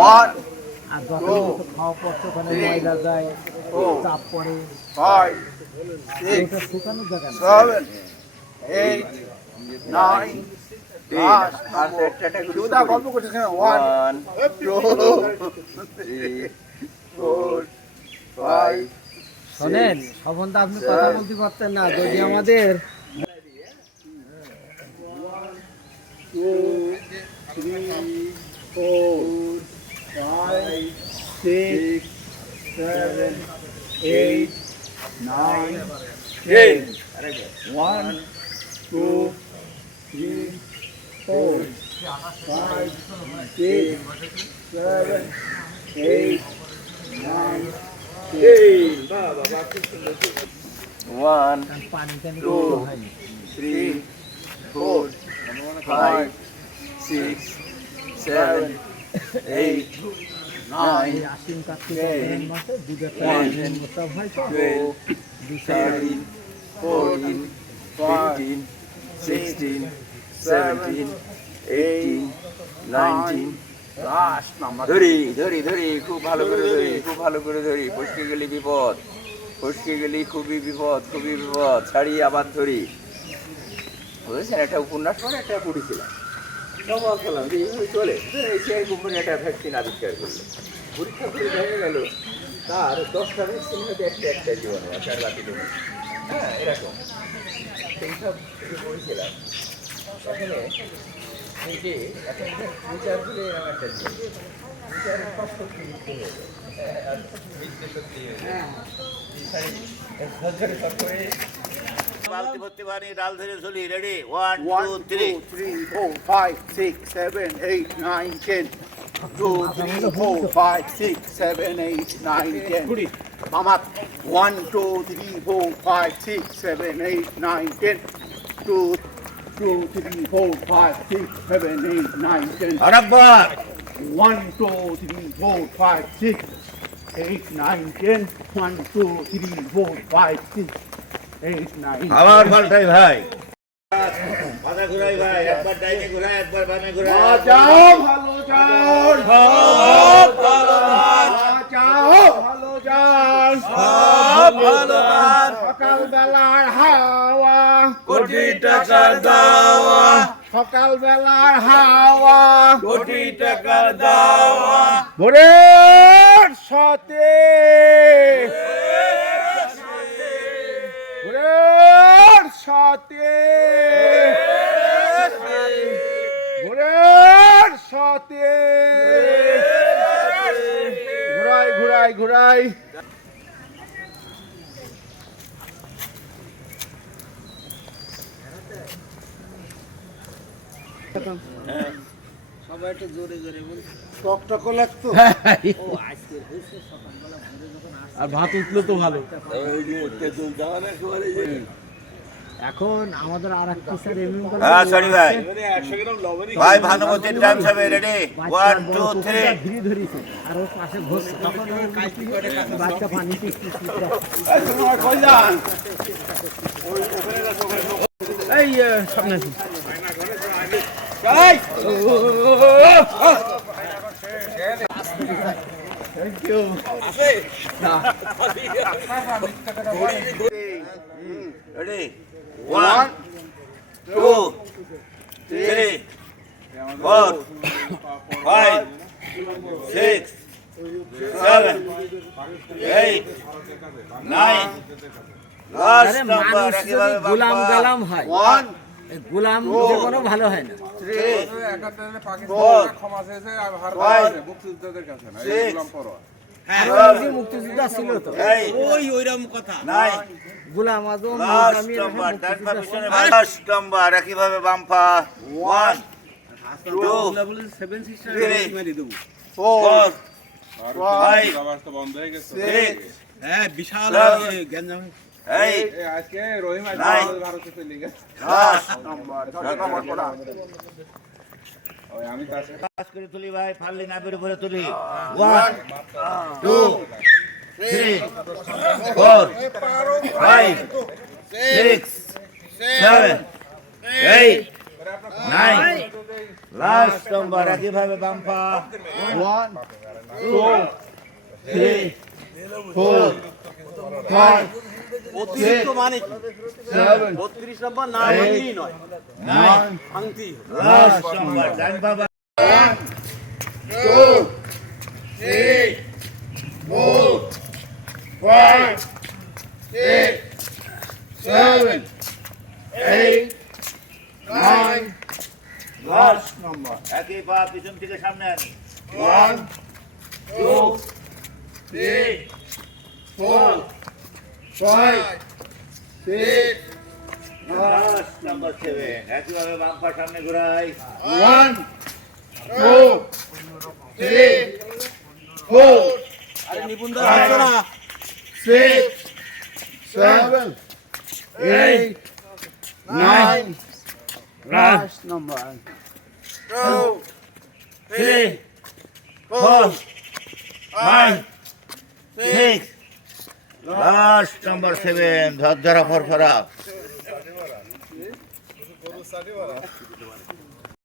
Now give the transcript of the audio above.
1, আর যখন খাওয়া পড়ছে ওখানে ময়দা যায়, চাপ পড়ে, 5, ওটা 6, শুকানোর জায়গা না। 7, 8, 9, শুধু গল্প করছিস কেন? 1, 2, 3, 4, 5, শোনেন, সম্বন্ধে আপনি কথা বলতে পারতেন না যদি আমাদের 2, 3, 4, 5, 6, 7, 8, 9, 10. 1, 2, 3, 4, 5, 6, 7, 8, 9, 10. 1, পানি টানি 2, হয়নি। 3, 4, 5, 6, 7, 8, 9, এই আশ্বিন কার্তিক Okay. অগ্রহায়ণ মাসে দুধের One, উৎসব হয় তো 12, 13, 14, 15, 16, 17, 18, 19. Last number. ধরি ধরি ধরি খুব ভালো করে ধরি, খুব ভালো করে ধরি। ফসকে গেলি বিপদ, ফসকে গেলি খুবই বিপদ, খুবই বিপদ। ছাড়ি আবার ধরি। বুঝেছেন, একটা উপন্যাস পড়ে একটা পড়েছিলাম, সবাই খেলাম যে এইভাবে চলে। সেই কোম্পানি একটা ভ্যাকসিন আবিষ্কার করলো, পরীক্ষা করে দেখা গেল তার 10টা ভ্যাকসিন হয়তো একটা জীবনে আছে, আর বাকি দেবে। হ্যাঁ, এরকম সেইসব পড়েছিলাম। এখানে এই যে এখন ফিউচার বলে এরকম একটা জিনিস, ফিউচারের সব সত্যি মিথ্যে হয়ে যায়। মিথ্যে সত্যি হয়ে যায়। সব করে বালতি ভর্তি পানি ডাল ধরে চলি। রেডি? 1, 2, 3. 3, 4, 5, 6, 7, 8, 9, 10. 2, 3, 4, 5, 6, 7, 8, 9, 10. Mama, 1, 2, 3, 4, 5, 6, 7, 8, 9, 10. 2, 3, 4, 5, 6, 7, 8, 9, 10. আরেকবার 1, 2, 3, 4, 5, 6, 8, 9, 10. 1, 2, 3, 4, 5, 6, 8, 9. আবার পাল্টাই ভাই, মাথা ঘুরাই ভাই। একবার ডাইনে ঘুরাই, একবার বামে ঘুরাই। যাও ভালো যাও যাও ভালো যাও সকাল বেলার হাওয়া কোটি টাকার দাওয়া, সকাল বেলার হাওয়া কোটি টাকার দাওয়া। ভোরের সাথে ভোরের সাথে ঘোড়ার সাথে ঘুরাই ঘুরাই ঘুরাই সবাই একটু জোরে জোরে বল। টকটক লাগতো আর ভাত উঠলো তো ভালো। এখন আমাদের আর এক পিসার এমএম করে হ্যাঁ, সরি ভাই। ভাই ভানুমতির টাইম হবে। রেডি? 1, 2, 3. ধীরে ধরেছে আর ওর পাশে ঘষছে তখন ওই বাচ্চা পানি এই সামনে আসুন। Thank you ready? 1, 2, 3, 4, 5, 6, 7, 8, 9. Last number একেবারে গোলাম বাম্পার। গালাম হয় 1, গোলাম যে কোনো ভালো হয় না। 3, 4, ক্ষমা চেয়েছে আর হার 5, মুক্তিযোদ্ধাদের কাছে না, 6, গোলাম পরোয়া। মুক্তিযোদ্ধা ছিল তো 8, ওইরকম কথা 9. গোলাম আজম লাস্ট নাম্বার ডান পা পিছনে লাস্ট নাম্বার একইভাবে বাম্পা। 1, 2, 3, 4, 5, আবার তো বন্ধ হয়ে গেছে। 6, হ্যাঁ বিশাল 7, 8. এই আজকে রহিম আজ নাই। ভারতে চলে গেছে। লাস্ট নাম্বার ওই আমি কাছে পাস করে তুলি ভাই, ফাললি নাবের উপরে তুলি। 1, 2, 3, 4, 5, 6, 7, 8, 9 লাস্ট নাম্বার একইভাবে বাম পা 1, 2, 3, 4, 5, 6, 7, 32 নম্বর না মানলেই নয় 9, ভাঙতেই হবে। লাস্ট নাম্বার ডান পা 2, 3, 4, 5, 6, 7, 8, 9, লাস্ট নাম্বার একই পা পিছন থেকে সামনে আনি 1, 2, 3, 4, 5, 6, লাস্ট নাম্বার 7 একইভাবে বাম পা সামনে ঘোরাই 1, 2, 3, 4, আরে নিপুণদা আসছে না 6, 7, 8, 9, last number. 2, 3 4 5 6 last number 7 Dhardhara ফরফরা